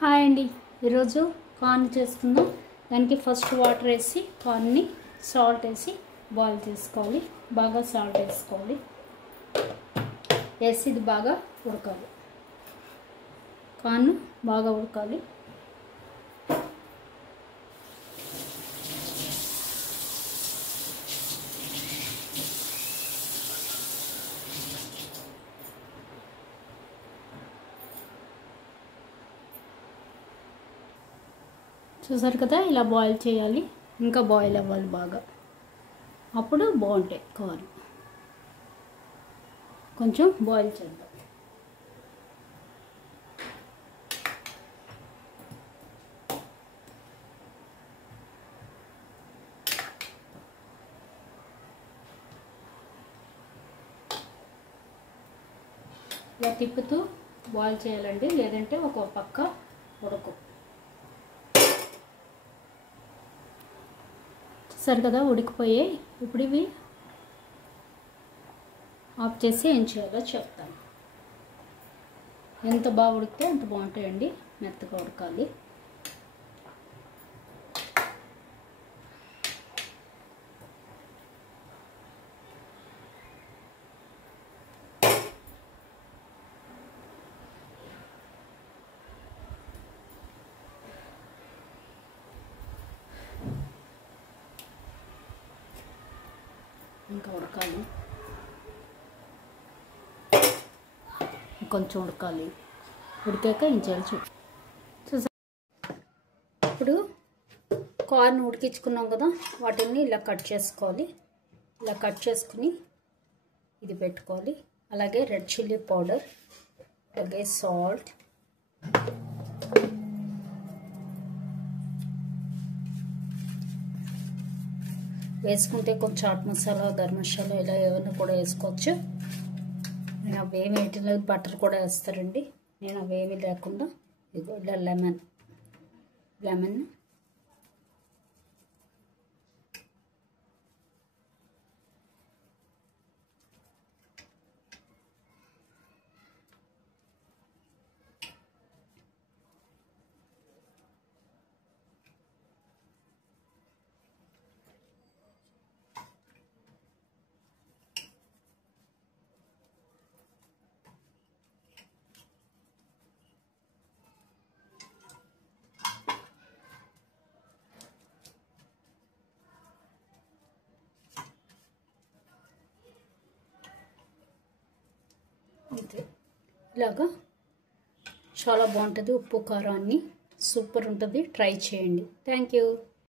Hi అండి, ఈరోజు corn చేసుకుందాం. దానికి ఫస్ట్ వాటర్ వేసి కార్న్ని సాల్ట్ వేసి బాయిల్ చేసుకోవాలి. బాగా సాల్ట్ వేసుకోవాలి, వేసి ఇది బాగా ఉడకాలి. కార్న్ బాగా ఉడకాలి. చూసారు కదా, ఇలా బాయిల్ చేయాలి. ఇంకా బాయిల్ అవ్వాలి బాగా, అప్పుడు బాగుంటాయి కార్న్. కొంచెం బాయిల్ చేద్దాం. ఇలా తిప్పుతూ బాయిల్ చేయాలండి, లేదంటే ఒక పక్క ఉడకు. చూసారు కదా, ఉడికిపోయాయి. ఇప్పుడు ఇవి ఆఫ్ చేసి ఏం చేయాలో చెప్తాను. ఎంత బాగా ఉడికితే అంత బాగుంటాయండి. మెత్తగా ఉడకాలి. ఇంకా ఉడకాలి, కొంచెం ఉడకాలి. ఉడికాక ఏం చేయాలి చూసా. ఇప్పుడు కార్న్ ఉడికించుకున్నాం కదా, వాటిని ఇలా కట్ చేసుకోవాలి. ఇలా కట్ చేసుకుని ఇది పెట్టుకోవాలి. అలాగే రెడ్ చిల్లీ పౌడర్, అలాగే సాల్ట్, వేసుకుంటే కొంచెం చాట్ మసాలా, గరం మసాలా ఇలా ఏమైనా కూడా వేసుకోవచ్చు. నేను అవేమి వేయట్లేదు. బటర్ కూడా వేస్తారండి. నేను అవేమి లేకుండా ఇదిగో ఇలా లెమన్ అంతే. ఇలాగా చాలా బాగుంటుంది. ఉప్పు కారాన్ని సూపర్ ఉంటుంది. ట్రై చేయండి. Thank you.